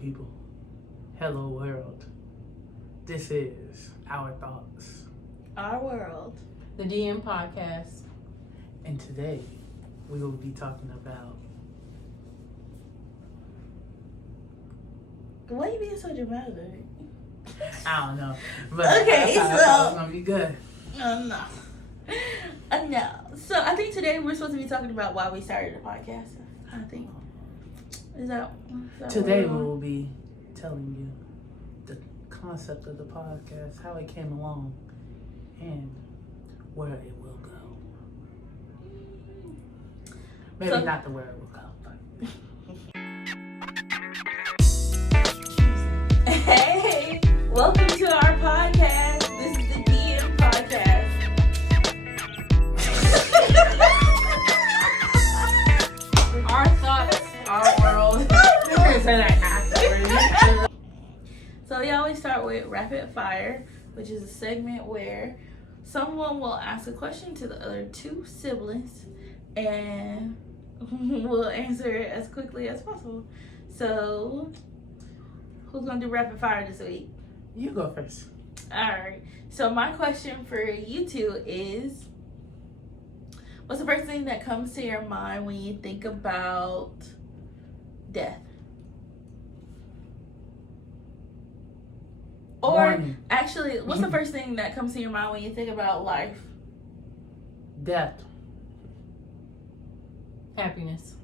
people. Hello, world. This is Our Thoughts. Our World. The DM Podcast. And today, we will be talking about... Why are you being so dramatic? I don't know. But Okay, I thought it was going to be good. No. No. So I think today we're supposed to be talking about why we started the podcast. I think. Is that Today, what we we're will be telling you the concept of the podcast, how it came along, and where it will go. Maybe So- not the where it will go, but... Hey, welcome to our podcast. This is the DM Podcast. Our thoughts, our world. You can say that afterwards. So we always start with rapid fire, which is a segment where someone will ask a question to the other two siblings and we'll answer it as quickly as possible. So who's gonna do rapid fire this week? You go first. Alright. So my question for you two is, what's the first thing that comes to your mind when you think about death? Or Warning. actually, what's the first thing that comes to your mind when you think about life? Death. Happiness.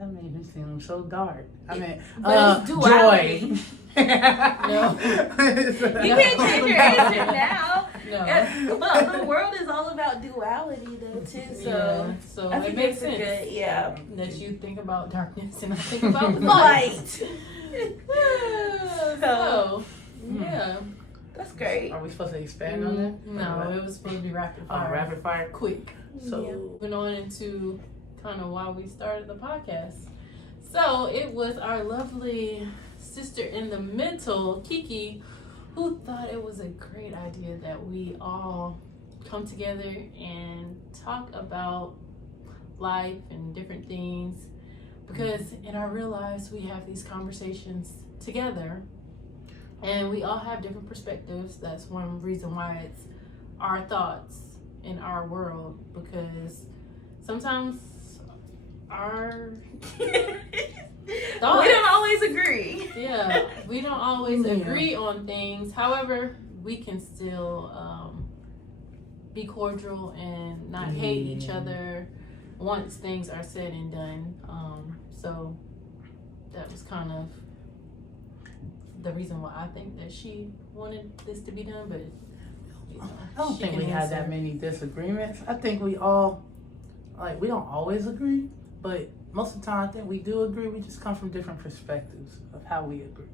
That made me seem so dark. I mean, But it's duality. joy. No. You can't change your answer now. No. But the world is all about duality, though, too. So Yeah, so I it think makes it's a sense good, yeah. that you think about darkness and I think about light. Light. So, yeah. That's great. Are we supposed to expand on that? No, it was supposed to be rapid fire. Rapid fire. Quick. So, Yeah. Moving on into kind of why we started the podcast. So it was our lovely sister in the middle, Kiki, who thought it was a great idea that we all come together and talk about life and different things, because in our real lives we have these conversations together and we all have different perspectives. That's one reason why it's our thoughts in our world, because sometimes our We don't always agree. we don't always Yeah. agree on things. However, we can still be cordial and not hate each Yeah. other once things are said and done. So that was kind of the reason why I think that she wanted this to be done. But you know, I don't she think can we had answer. that many disagreements. I think we all, we don't always agree, but most of the time I think we do agree. We just come from different perspectives of how we agree.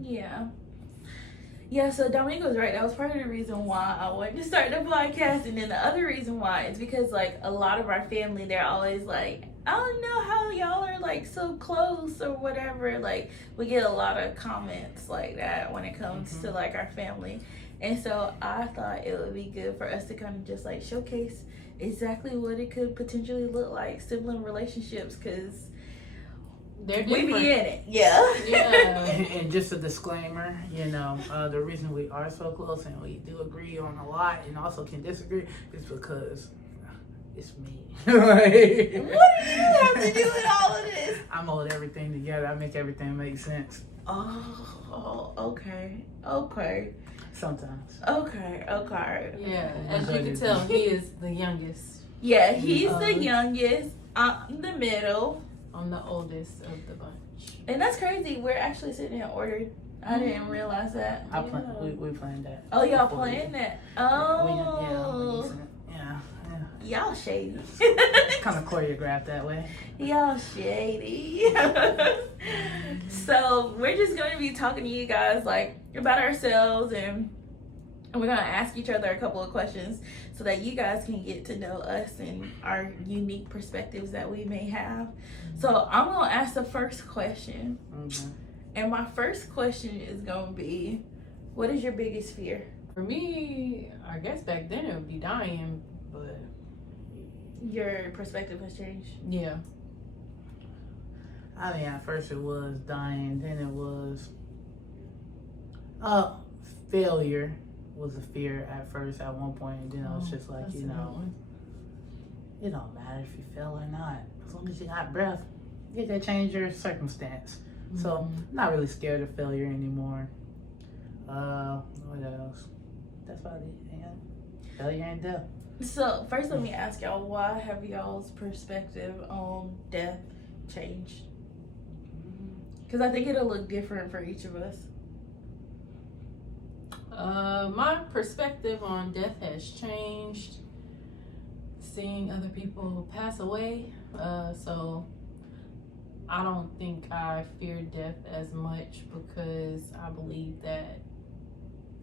Yeah. Yeah, so Dominique was right. That was part of the reason why I wanted to start the podcast. And then the other reason why is because, a lot of our family, they're always like, I don't know how y'all are, so close or whatever. We get a lot of comments like that when it comes to, our family. And so I thought it would be good for us to kind of just, showcase exactly what it could potentially look like, sibling relationships, because They're we different. be in it. Yeah. Yeah. And just a disclaimer, the reason we are so close and we do agree on a lot and also can disagree is because it's me. What do you have to do with all of this? I mold everything together. I make everything make sense. Oh, okay. Sometimes. Okay. Yeah, as you can tell, he is the youngest. Yeah, he's Uh, the youngest. I'm the middle. I'm the oldest of the bunch. And that's crazy. We're actually sitting in order. I didn't realize that. We planned that. Oh, y'all before we- playing that? Oh. Oh. Yeah. Y'all shady. It's kind of choreographed that way. Y'all shady. So we're just going to be talking to you guys about ourselves, and we're going to ask each other a couple of questions so that you guys can get to know us and our unique perspectives that we may have. So I'm going to ask the first question. Mm-hmm. And my first question is going to be, what is your biggest fear? For me, I guess back then it would be dying, but Your perspective has changed. yeah. I mean, at first it was dying, then it was failure was a fear at first at one point, and then it was just like, That's you a good know, one. it don't matter if you fail or not. As long as you got breath, you can change your circumstance. So I'm not really scared of failure anymore. What else? That's about it. Yeah. Failure and death. So first, let me ask y'all: why have y'all's perspective on death changed? Because I think it'll look different for each of us. My perspective on death has changed. Seeing other people pass away, so I don't think I fear death as much because I believe that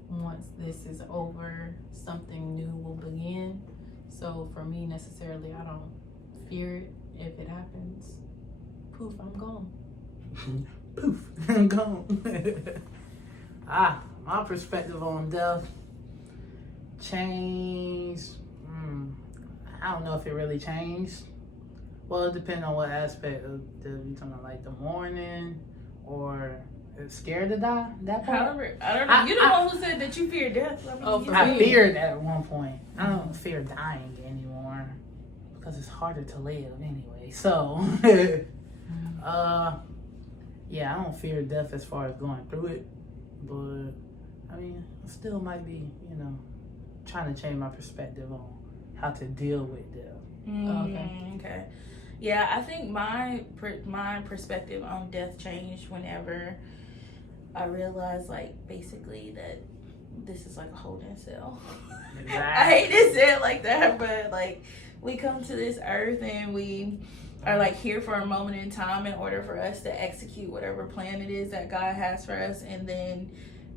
once this is over, something new will begin. So for me, necessarily, I don't fear it. If it happens, poof, I'm gone. Poof, I'm gone. My perspective on death changed. I don't know if it really changed. Well, it depends on what aspect of you talking about, like the mourning or scared to die. That part. However, I don't know. You're the one who said that you fear death. I mean, I feared at one point. I don't fear dying anymore because it's harder to live anyway. So, yeah, I don't fear death as far as going through it, but I mean, I still might be, you know, trying to change my perspective on how to deal with death. Okay. Yeah, I think my perspective on death changed whenever I realized, like, basically that this is like a holding cell. Exactly. I hate to say it like that, but like we come to this earth and we are like here for a moment in time in order for us to execute whatever plan it is that God has for us, and then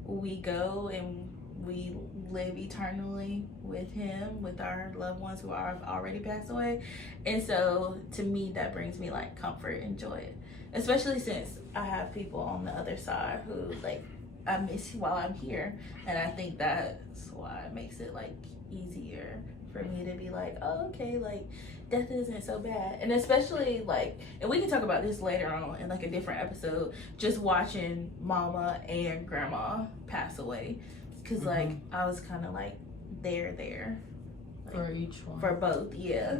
we go and we live eternally with Him, with our loved ones who are already passed away. And so to me, that brings me like comfort and joy, especially since I have people on the other side who like I miss while I'm here. And I think that's why it makes it like easier for me to be like, oh, okay, like death isn't so bad. And especially like, and we can talk about this later on in like a different episode, just watching mama and grandma pass away. Cause like I was kind of like there like, For each one. for both. Yeah.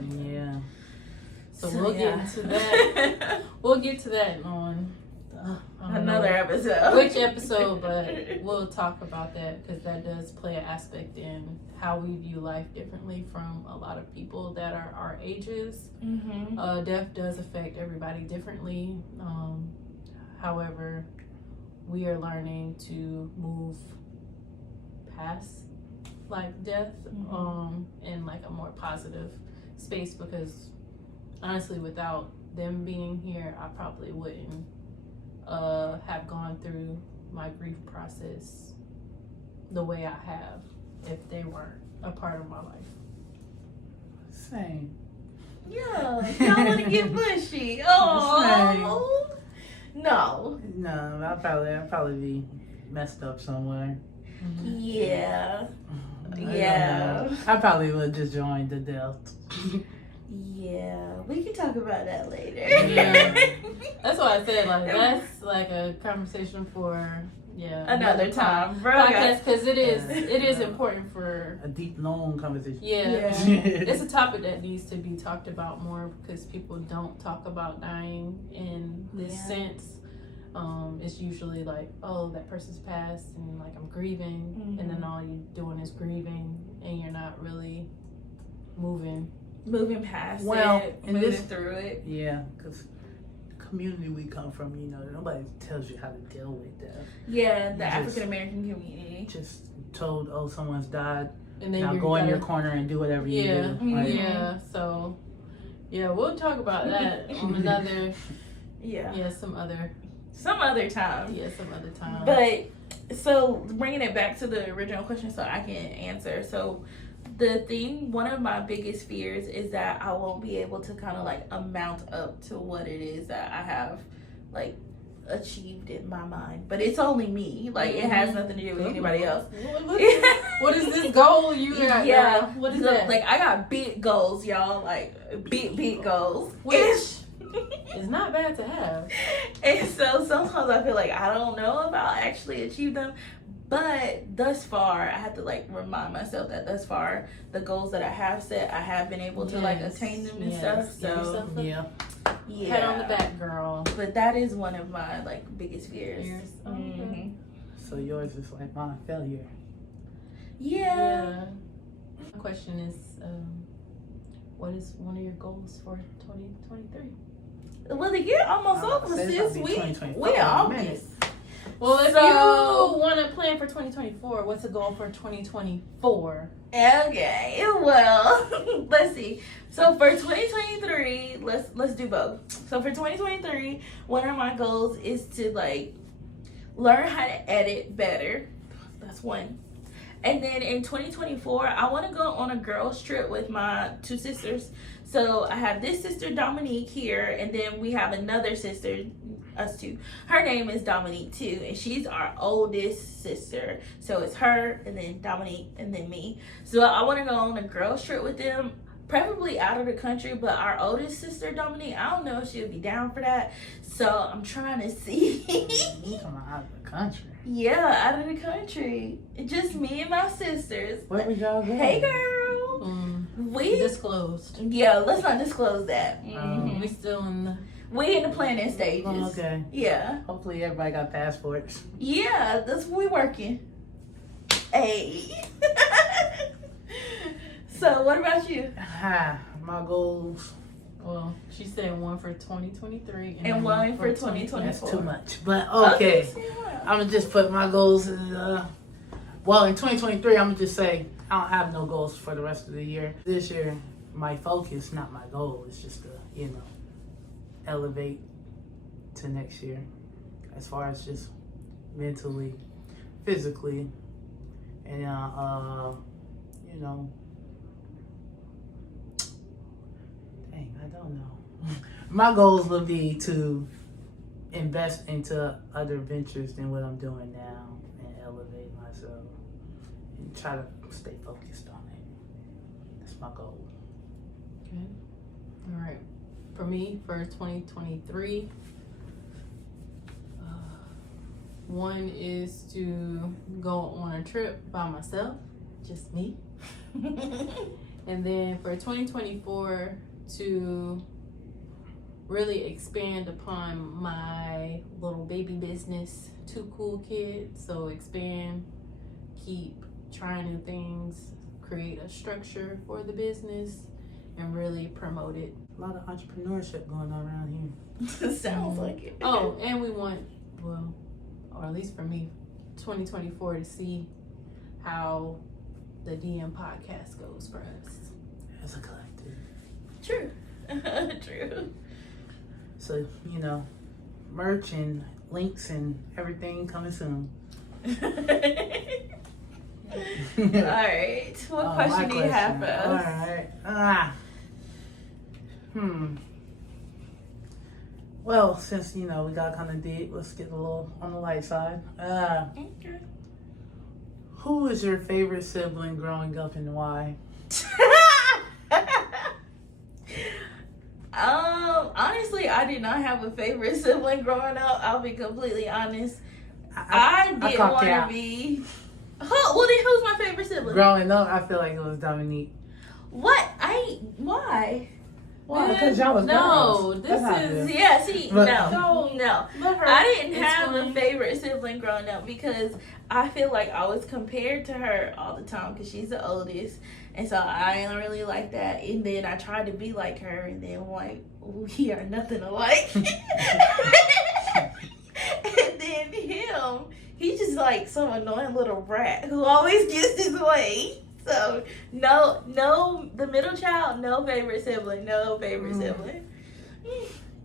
So we'll get into that. We'll get to that on another episode. Which episode, but we'll talk about that because that does play an aspect in how we view life differently from a lot of people that are our ages. Death does affect everybody differently. However, we are learning to move past like death in like a more positive space, because honestly, without them being here, I probably wouldn't have gone through my grief process the way I have if they weren't a part of my life. Same. Yeah, y'all want to get mushy. Oh, no. No, I'll probably be messed up somewhere. Yeah. I probably would just join the death. Yeah, we can talk about that later. Yeah. That's why I said like that's like a conversation for another time, bro. Podcast, because it is important for a deep, long conversation. Yeah. It's a topic that needs to be talked about more because people don't talk about dying in this sense. It's usually like, oh, that person's passed and like I'm grieving, and then all you're doing is grieving and you're not really moving past it, moving through it. Yeah, because the community we come from, you know, nobody tells you how to deal with that. Yeah, the African American community. Just told, oh, someone's died, and then now go in your corner and do whatever you do. Like, so we'll talk about that on another some other time. Yeah, some other time. But so bringing it back to the original question so I can answer. So one of my biggest fears is that I won't be able to kind of like amount up to what it is that I have like achieved in my mind. But it's only me. Like it has nothing to do with anybody else. What is this goal you got? Yeah. What is that? Like I got big goals, y'all. Like big goals. Which It's not bad to have. And so sometimes I feel like I don't know if I'll actually achieve them. But thus far, I have to like remind myself that thus far, the goals that I have set, I have been able to like attain them and stuff. Give So yourself a Yeah. yeah, pat on the back, girl. but that is one of my like biggest fears. Okay. So yours is like my failure. Yeah. My question is, what is one of your goals for 2023? Well, the year almost over, Says sis. it'll be We 2024 in in a August. minute. Well, if So- you want to plan for 2024, what's a goal for 2024? Okay, well, let's see. So for 2023, let's do both. So for 2023, one of my goals is to like learn how to edit better. That's one. And then in 2024, I want to go on a girls trip with my two sisters. So I have this sister Dominique here, and then we have another sister, us two. Her name is Dominique too, and she's our oldest sister. So it's her, and then Dominique, and then me. So I want to go on a girls trip with them, preferably out of the country. But our oldest sister Dominique, I don't know if she'll be down for that. So I'm trying to see. You come out of the country. Yeah, out of the country. Just me and my sisters. Where would y'all go? Hey girl. We Disclosed. yeah, let's not disclose that. Mhm. We still in the. We in the planning stages. Oh, okay. Yeah. Hopefully everybody got passports. Yeah, that's what we working. Hey. So what about you? My goals. Well, she said one for 2023 And one for 2024. That's too much. But okay. I'm gonna just put my goals in, well, in 2023, I'm gonna just say I don't have no goals for the rest of the year. This year, my focus, not my goal, is just to, elevate to next year. As far as just mentally, physically, and, dang, I don't know. My goals will be to invest into other ventures than what I'm doing now and elevate myself and try to stay focused on it. That's my goal. Okay. All right. For me, for 2023, one is to go on a trip by myself, just me. And then for 2024, to really expand upon my little baby business, Too Cool Kids. So expand, keep trying new things, create a structure for the business, and really promote it. A lot of entrepreneurship going on around here. Sounds like it. Oh, and we want, well, or at least for me, 2024 to see how the DM podcast goes for us. As a collective. True. True. So, merch and links and everything coming soon. Alright. What question do you have for us? Alright. Well, since, we got kind of deep, let's get a little on the light side. Okay. Who is your favorite sibling growing up and why? Honestly, I did not have a favorite sibling growing up. I'll be completely honest. I didn't caught want that. to be. Well, then who's my favorite sibling? Growing up, I feel like it was Dominique. What? Why? Why? Because y'all was No, girls. this That's how it is- Yeah, see, But- no. Let her I didn't have a explain. favorite sibling growing up because I feel like I was compared to her all the time because she's the oldest. And so I don't really like that. And then I tried to be like her, and then we are nothing alike. And then him, he's just like some annoying little brat who always gets his way. So no, the middle child, no favorite sibling, sibling.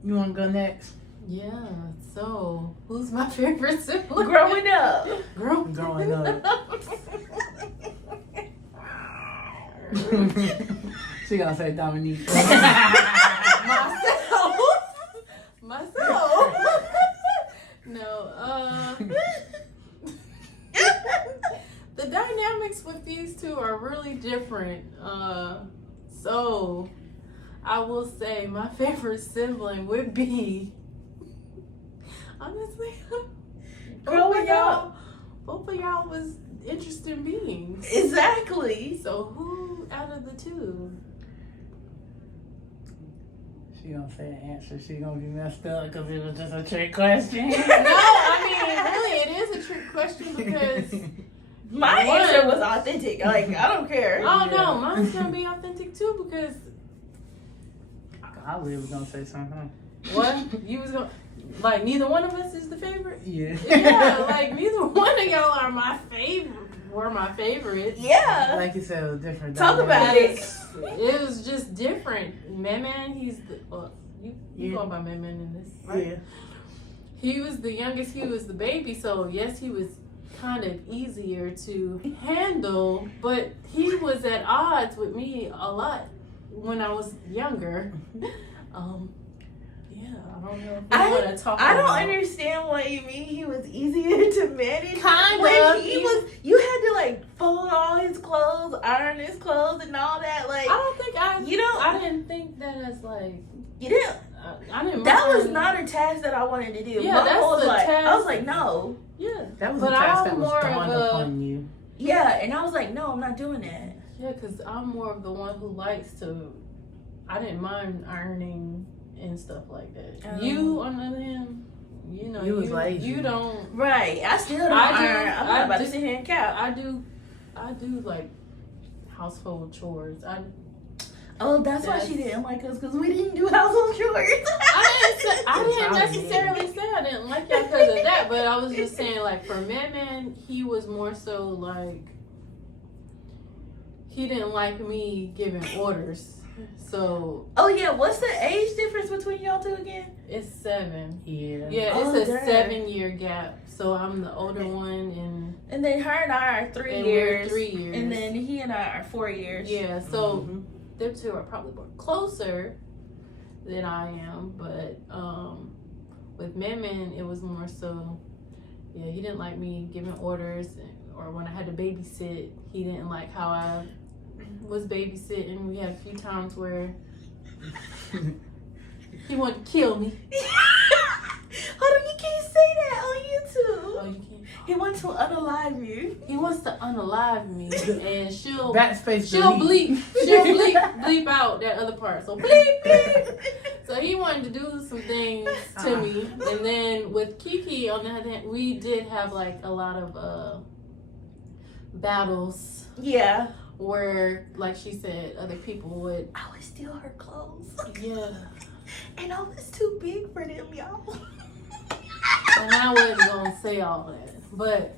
You want to go next? Yeah, so who's my favorite sibling? Growing up. Growing up. She gonna say Dominique. Myself. No, the dynamics with these two are really different. So I will say my favorite sibling would be, honestly, Growing up. both of y'all was interesting beings. Exactly. So who out of the two? She gonna say an answer. She gonna be messed up because it was just a trick question. No, I mean, really, it is a trick question because My One. answer was authentic. Like, I don't care. oh no, mine's gonna be authentic too because I really was gonna say something. what you was gonna like neither one of us is the favorite. Yeah. Yeah, like neither one of y'all are my favorite. Were my favorites. Yeah. Like you said, it was different. Talk about it. It was just different. Man, he's the you Yeah. go by Man in this, right? Yeah. He was the youngest. He was the baby. So yes, he was kind of easier to handle, but he was at odds with me a lot when I was younger. Yeah, I don't know if you want to talk. I don't about understand what you mean he was easier to manage. Kind When of. he was, you had to like fold all his clothes, iron his clothes, and all that. Like, I don't think I I didn't think that as like. you didn't. I didn't. That was mind- not a task that I wanted to do. Yeah, Mom that's was the like, I task. was like, no. Yeah. That was But a task I'm that was more dawned of a- upon you. Yeah, and I was like, no, I'm not doing that. Yeah, because I'm more of the one who likes to. I didn't mind ironing and stuff like that. Oh. You, on the other hand, you know, You was lazy. You don't. Right. I still don't I do- iron. I'm I not about to do- sit here and count. I do like household chores. Oh, that's why she didn't like us, because we didn't do household chores. I didn't Probably. necessarily say I didn't like y'all because of that, but I was just saying, like, for Man, he was more so like, he didn't like me giving orders. So Oh, yeah. What's the age difference between y'all two again? it's 7. Yeah. Yeah, Oh, it's a darn. 7-year gap. So I'm the older one, And then her and I are 3 and years. we're 3 years. And then he and I are 4 years. yeah, so Mhm. them two are probably more closer than I am, but with Man, it was more so, yeah, he didn't like me giving orders, or when I had to babysit, he didn't like how I was babysitting. We had a few times where he wanted to kill me. Hold on, you can't say that on YouTube. Oh, you can't. He wants to unalive you. He wants to unalive me, and she'll Backspace she'll delete. bleep out that other part. So bleep bleep. So he wanted to do some things to me, and then with Kiki on the other hand, we did have like a lot of battles Yeah. where, like she said, other people would, I would steal her clothes. yeah, And I was too big for them, y'all. and I wasn't gonna say all that, but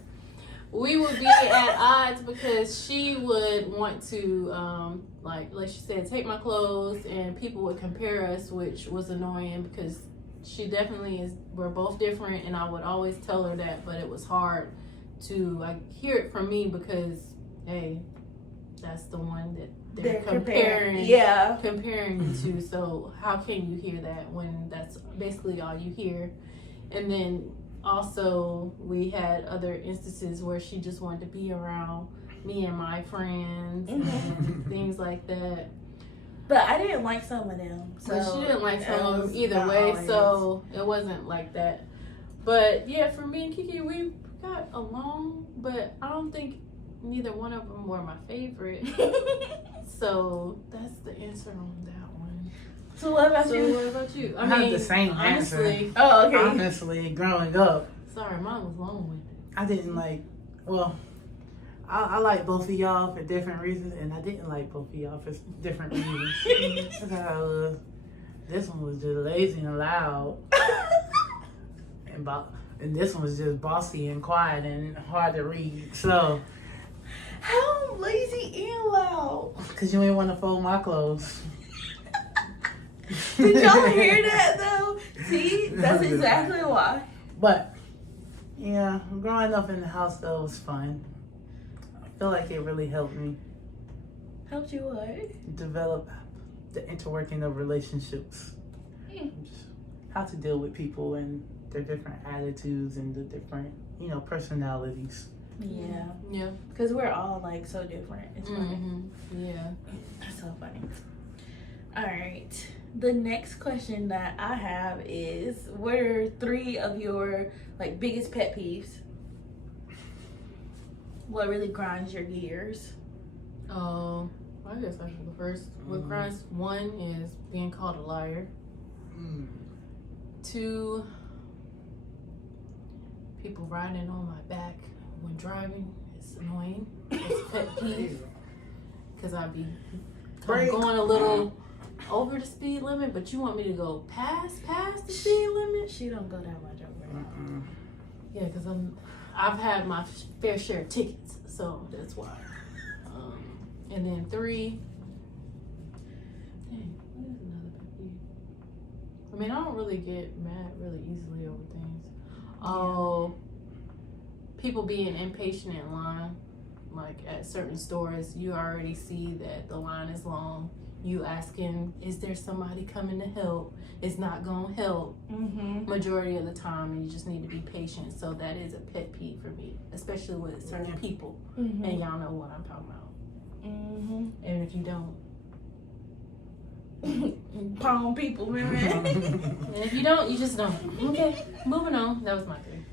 we would be at odds because she would want to, like she said, take my clothes, and people would compare us, which was annoying because she definitely is. We're both different, and I would always tell her that, but it was hard to hear it from me because, hey, that's the one that they're comparing. Yeah. Comparing you to. So how can you hear that when that's basically all you hear? And then also we had other instances where she just wanted to be around me and my friends and things like that. But I didn't like some of them. So So she didn't like that some of was them either not way, always. so it wasn't like that. But yeah, for me and Kiki, we got along, but I don't think neither one of them were my favorite. So that's the answer on that one. So what about So you? what about you? I have the same answer. honestly, Oh, okay. Honestly, growing up, sorry, mine was long-winded. I didn't like. Well, I like both of y'all for different reasons, and I didn't like both of y'all for different reasons. That's how I was. This one was just lazy and loud, and this one was just bossy and quiet and hard to read. So, How lazy and loud. cause you ain't want to fold my clothes. Did y'all hear that though? See, that's exactly why. But yeah, growing up in the house though was fun. I feel like it really helped me Helped you what? develop the interworking of relationships. Just how to deal with people and their different attitudes and the different, personalities. Yeah. Yeah. Because we're all like so different. It's funny. Yeah. That's so funny. All right. The next question that I have is, what are 3 of your like biggest pet peeves? What really grinds your gears? Oh, I guess I should go first. What grinds, 1 is being called a liar. 2, people riding on my back when driving. It's annoying. It's a pet peeve. Because I be Break. going a little over the speed limit, but you want me to go past the speed limit? She don't go that much over. Yeah, because I've had my fair share of tickets, so that's why. And then 3. Dang, what is another pet peeve? I mean, I don't really get mad really easily over things. Oh, people being impatient in line. Like at certain stores, you already see that the line is long. You asking, is there somebody coming to help? It's not gonna help majority of the time, and you just need to be patient. So that is a pet peeve for me, especially with certain people. And y'all know what I'm talking about. And if you don't, palm people, remember? and if you don't, you just don't. Okay, moving on. That was my 3.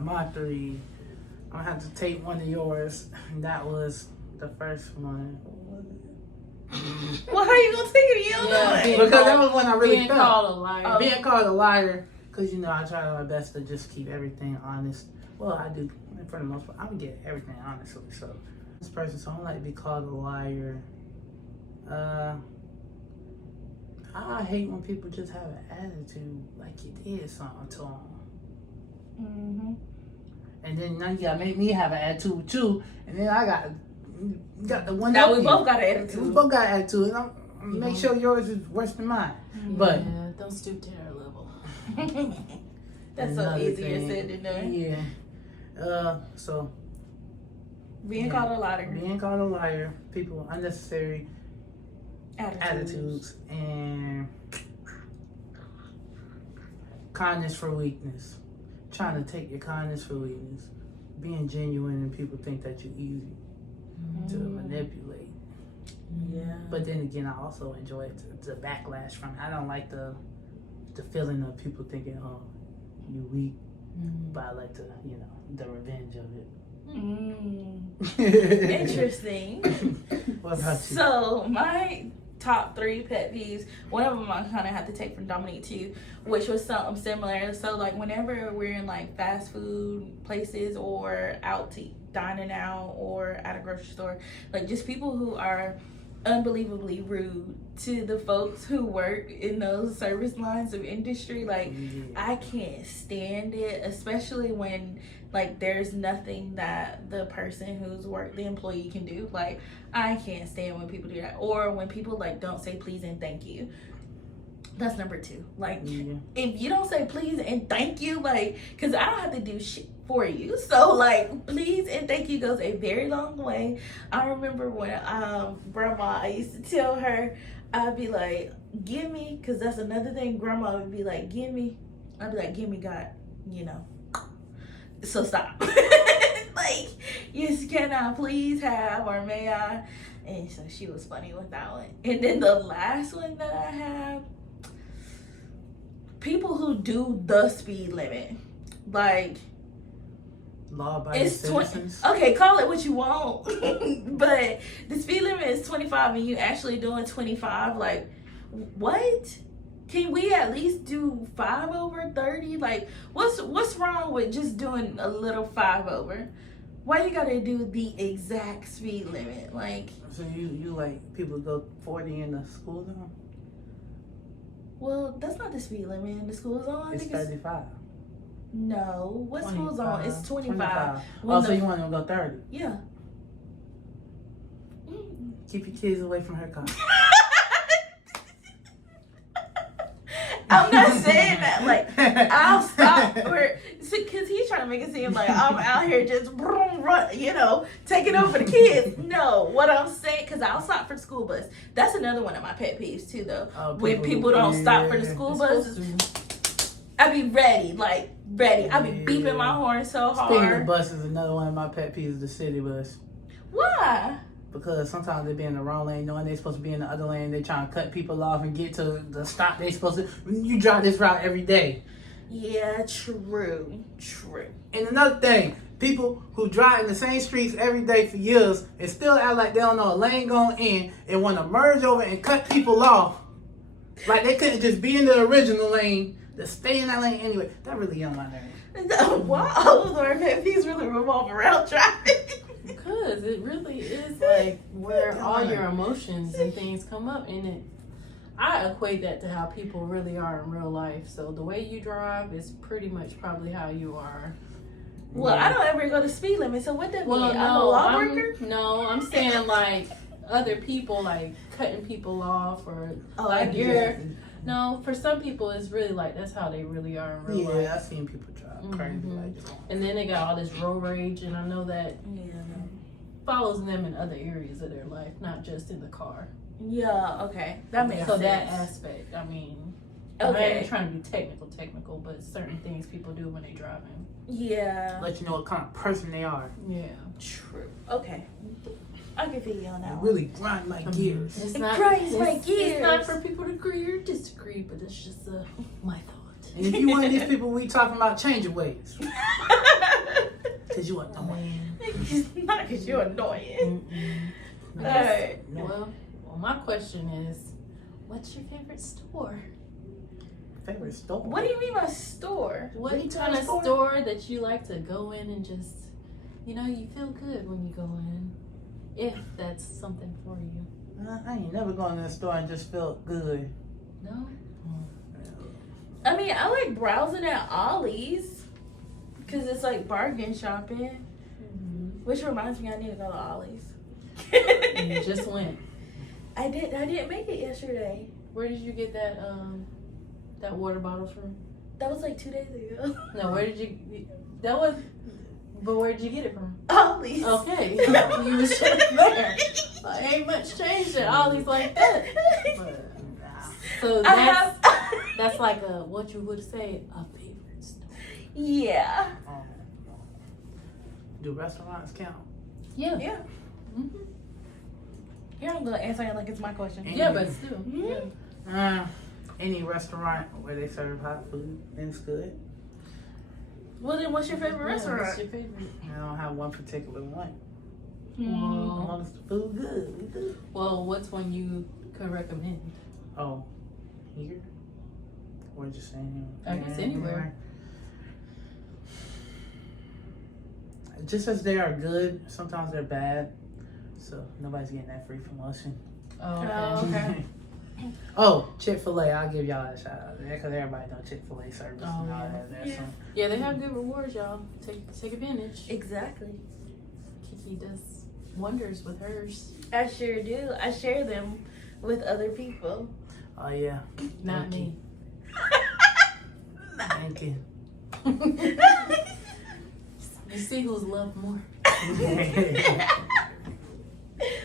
My 3. I'm gonna have to take one of yours. That was the first one. Well, how you gonna take it? You don't know it. Because that was when I really being felt. called a liar. Being called a liar. Because, I try my best to just keep everything honest. Well, I do. For the most part, I would get everything honestly. So, this person, so I don't like to be called a liar. I hate when people just have an attitude like you did something to them. And then now you gotta make me have an attitude with you, and then I got the one. Now we both got an attitude. We both got an attitude, and I'm make sure yours is worse than mine. But don't stoop to their level. That's so easier said than done. Yeah. So being called a liar. Being called a liar. People unnecessary attitudes and kindness for weakness. Trying to take your kindness for weakness. Being genuine and people think that you're easy to manipulate. Yeah. But then again, I also enjoy the backlash from it. I don't like the feeling of people thinking, oh, you weak. But I like the revenge of it. Interesting. What about you? So my top 3 pet peeves, one of them I kind of had to take from Dominique too, which was something similar. So like whenever we're in like fast food places or out to dining out or at a grocery store, like just people who are unbelievably rude to the folks who work in those service lines of industry, like I can't stand it, especially when like there's nothing that the person who's worked, the employee, can do. Like I can't stand when people do that, or when people like don't say please and thank you. That's number 2. Like if you don't say please and thank you, like, because I don't have to do shit for you, so like please and thank you goes a very long way. I remember when grandma, I used to tell her, I'd be like, give me, because that's another thing, grandma would be like, give me, I'd be like, give me God, so stop. Like, yes, can I please have, or may I? And so she was funny with that one. And then the last one that I have, people who do the speed limit, like law-abiding citizens. Okay, call it what you want. But the speed limit is 25 and you actually doing 25. Like, what? Can we at least do 5 over 30? Like, what's wrong with just doing a little 5 over? Why you gotta do the exact speed limit? Like, so you like people go 40 in the school zone? well, that's not the speed limit in the school zone. It's 35. No, what school zone? It's 25. So you want them to go 30? Yeah. Keep your kids away from her car. I'm not saying that. Like, I'll stop for, because he's trying to make it seem like I'm out here just taking over the kids. No, what I'm saying, because I'll stop for the school bus. That's another one of my pet peeves too, though. When people don't stop for the school bus, I be ready. I be beeping my horn so hard. Speaking of buses, another one of my pet peeves is the city bus. Why? because sometimes they be in the wrong lane, knowing they supposed to be in the other lane. They trying to cut people off and get to the stop they supposed to. You drive this route every day. Yeah, true. And another thing, people who drive in the same streets every day for years and still act like they don't know a lane going in and want to merge over and cut people off. Like they couldn't just be in the original lane, to stay in that lane anyway. That really young my nerve. Why all of our pet peeves really revolve around traffic? Because it really is like where all your emotions and things come up in it. I equate that to how people really are in real life. So the way you drive is pretty much probably how you are. Well, I don't ever go to speed limit, so what that mean? Well, I'm a lawbreaker? I'm saying like other people like cutting people off or Oh, like I no, for some people it's really like that's how they really are in real life. Yeah, I've seen people drive crazy like that. And then they got all this road rage, and I know that follows them in other areas of their life, not just in the car. Yeah, okay. That makes So sense. that aspect, I mean, I Okay. ain't trying to be technical, but certain things people do when they driving. Yeah. Let you know what kind of person they are. Yeah. True. Okay. I can feel you on that They one. really grind my gears. It's It not, grinds my it's gears. not for people to agree or disagree, but it's just my thought. And if you one of these people we talking about, change your ways. Because you annoying. Not because you're annoying. Mm-mm. Alright. Well, my question is, what's your favorite store? Favorite store? What do you mean by store? What Retail kind of store? store that you like to go in and just, you feel good when you go in, if that's something for you. I ain't never gone to the store and just felt good. No? I mean, I like browsing at Ollie's because it's like bargain shopping. Mm-hmm. Which reminds me, I need to go to Ollie's. And you just went. I didn't make it yesterday. Where did you get that that water bottle from? That was like 2 days ago. No, where did you get it from? Ollie's. Okay. You was just there. Ain't much changed at Ollie's like that. But, so that's like a, what you would say, a favorite store. Yeah. Do restaurants count? Yeah. Yeah. Mm-hmm. Here I'm gonna answer it like it's my question. Yeah, but still. Mhm. Yeah. Any restaurant where they serve hot food and it's good. Well, then what's your favorite Yeah, what's restaurant? your favorite? I don't have one particular one. As Well, long as the food good, we good. well, what's one you could recommend? Oh, here? Or just saying? I guess anywhere. Just as they are good, sometimes they're bad. So nobody's getting that free promotion. Oh, okay. Oh, Chick-fil-A, I'll give y'all a shout out there because everybody know Chick-fil-A service Oh, and all yeah. that. There. Yeah. So, Yeah, they have good rewards, y'all. Take advantage. Exactly. Kiki does wonders with hers. I sure do. I share them with other people. oh yeah, Not me. thank you. You see who's loved more.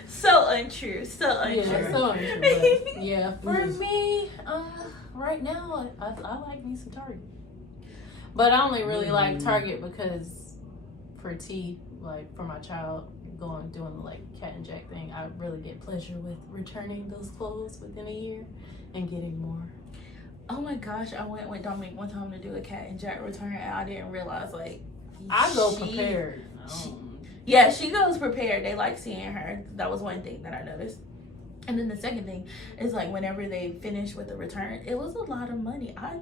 So untrue. So untrue. Yeah, so untrue, but yeah, for me, right now, I like me some Target. But I only really like Target because for T, like for my child, doing the like Cat and Jack thing, I really get pleasure with returning those clothes within a year and getting more. Oh my gosh, I went with Dominic one time to do a Cat and Jack return, and I didn't realize like I go she- prepared. Yeah, she goes prepared. They like seeing her. That was one thing that I noticed. And then the second thing is like whenever they finish with the return, it was a lot of money. I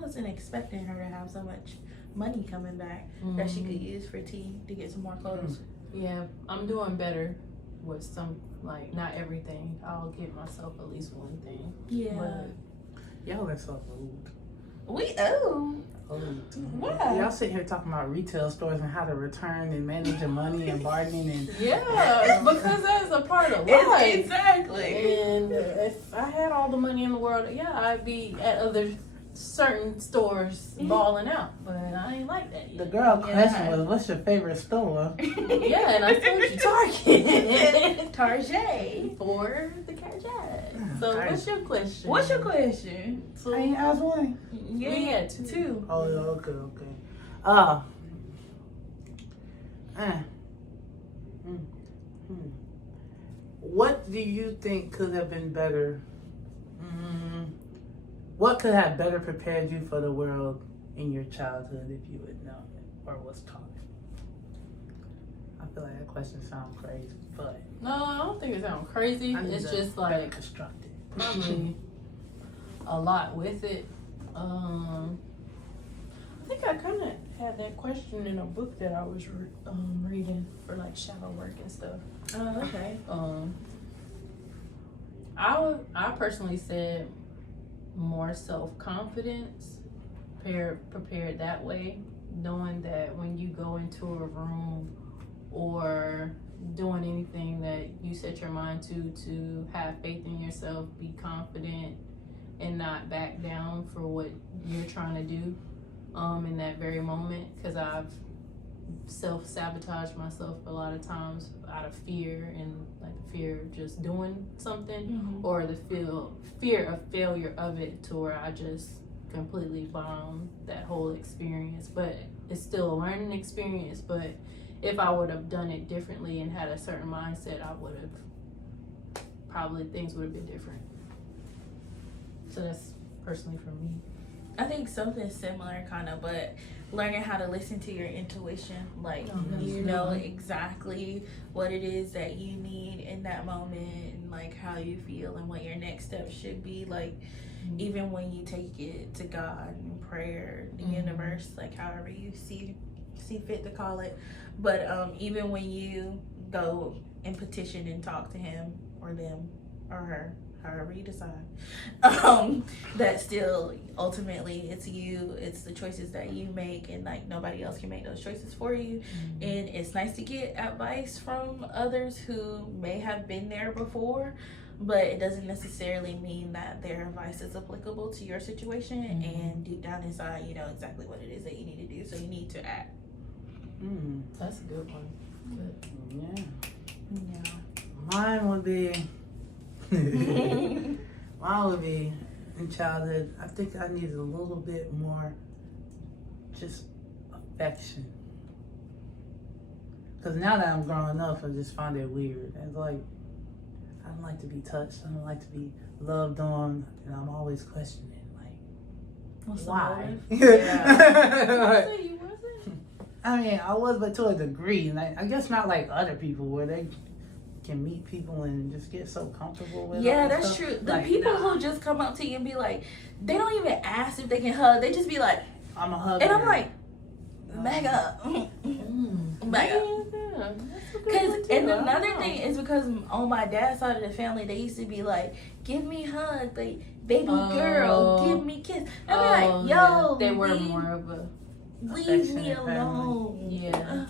wasn't expecting her to have so much money coming back that she could use for T to get some more clothes. Yeah, I'm doing better with some, like, not everything. I'll get myself at least one thing. Yeah. But Y'all are so old. Why? Y'all sitting here talking about retail stores and how to return and manage your money and bargaining and yeah, because that's a part of life. Exactly. And if I had all the money in the world, yeah, I'd be at other certain stores balling out. But I ain't like that yet. the girl question was, what's your favorite store? Yeah, and I told you Target. Target. For the Cat Jack. So Okay. what's your question? What's your question? So, I ain't asked one. Yeah, We had two. Oh, okay. what do you think could have been better? What could have better prepared you for the world in your childhood if you had known it or was taught it? I feel like that question sounds crazy, but No, I don't think it sounds crazy. It's just better like constructed. probably a lot with it. I think I kind of had that question in a book that I was reading for like shadow work and stuff. Oh, okay. I personally said more self-confidence, prepared that way, knowing that when you go into a room or doing anything that you set your mind to have faith in yourself, be confident, and not back down for what you're trying to do in that very moment, because I've self-sabotaged myself a lot of times out of fear, and like the fear of just doing something, or the fear of failure of it, to where I just completely bombed that whole experience. But it's still a learning experience, but if I would have done it differently and had a certain mindset, I would have probably, things would have been different. So that's personally for me. I think something similar, kind of, but learning how to listen to your intuition. Like, you know exactly what it is that you need in that moment, and like how you feel and what your next step should be. Like, even when you take it to God and prayer, the universe, like however you see fit to call it. But even when you go and petition and talk to him or them or her, however you decide, that still ultimately it's you, it's the choices that you make, and like nobody else can make those choices for you. And it's nice to get advice from others who may have been there before, but it doesn't necessarily mean that their advice is applicable to your situation. And deep down inside, you know exactly what it is that you need to do, so you need to act. That's a good one. Good. Yeah. Mine would be in childhood, I think I needed a little bit more just affection. Because now that I'm growing up, I just find it weird. It's like, I don't like to be touched. I don't like to be loved on. And I'm always questioning, like, What's why? the motive? Yeah. You wasn't? I mean, I was, but to a degree. And I guess not like other people where they can meet people and just get so comfortable with Yeah, them and that's stuff. true. The Like, people nah, who just come up to you and be like, they don't even ask if they can hug. They just be like, I'm a hugger. and I'm like, back up. Back up. Yeah, that's a good one Cause, too. and I don't another know. thing is because on my dad's side of the family, they used to be like, give me hugs, like, baby girl, give me kiss. I'd be like, yo, they were leave, more of a leave me affectionate family. alone. yeah.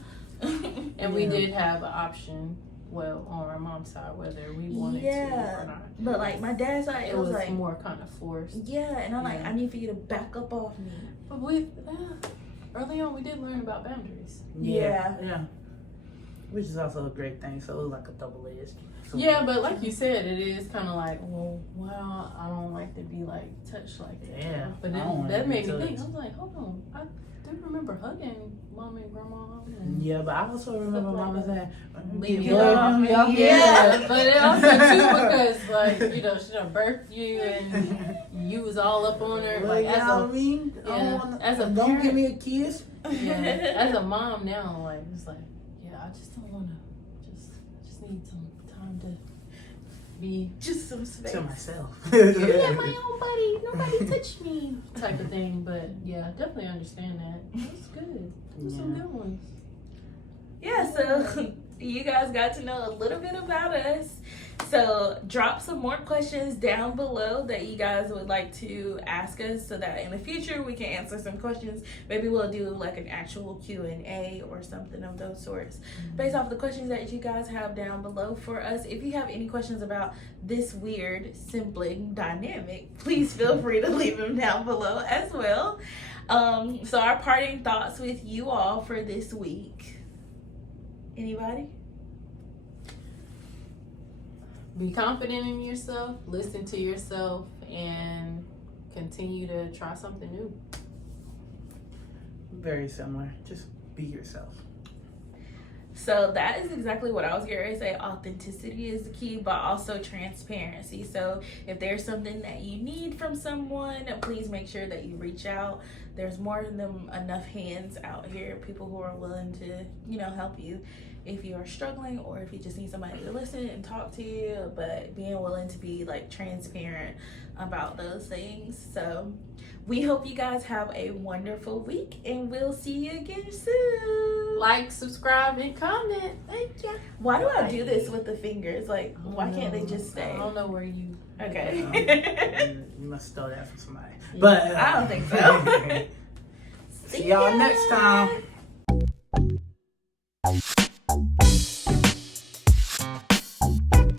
And we Yeah. did have an option, well, on our mom's side, whether we wanted to Yeah. or not. But like my dad's side, It was like, more kind of forced. yeah, and I'm like, Yeah. I need for you to back up off me. But we early on we did learn about boundaries. Yeah. Which is also a great thing. So it was like a double-edged. Yeah, but like you said, it is kind of like, well, I don't like to be like touched like that. Yeah, But I don't that like made to me be think. I touched. was like, hold on, I do remember hugging mom and grandma. And Yeah, but I also remember Stuff like Mama that. saying, Leave "Get you away alone." from me, I'm Yeah, here." but it also too because like, you know, she done birthed you and you was all up on her. Well, Like you as know a what I mean? I yeah, don't wanna, as a don't parent- give me a kiss. yeah, as a mom now, like it's like, yeah, I just don't want to. I just need some time to be Just some space. To myself. yeah, my own body. Nobody touched me, type of thing. But yeah, definitely understand that. That's good. Those are some Yeah. good ones. Yeah, so you guys got to know a little bit about us. So drop some more questions down below that you guys would like to ask us, so that in the future we can answer some questions. Maybe we'll do like an actual Q&A or something of those sorts based off of the questions that you guys have down below for us. If you have any questions about this weird sibling dynamic, please feel free to leave them down below as well. So our parting thoughts with you all for this week. Anybody? Be confident in yourself, listen to yourself, and continue to try something new. Very similar. Just be yourself. So that is exactly what I was getting ready to say. Authenticity is the key, but also transparency. So if there's something that you need from someone, please make sure that you reach out. There's more than enough hands out here, people who are willing to, help you if you are struggling, or if you just need somebody to listen and talk to you, but being willing to be like transparent about those things. So we hope you guys have a wonderful week, and we'll see you again soon. Like, subscribe, and comment. Thank you. Why do I do this with the fingers? Like, why can't they just stay? I don't know where you. Okay. You must stole that from somebody. Yeah. But I don't think so. see y'all next time.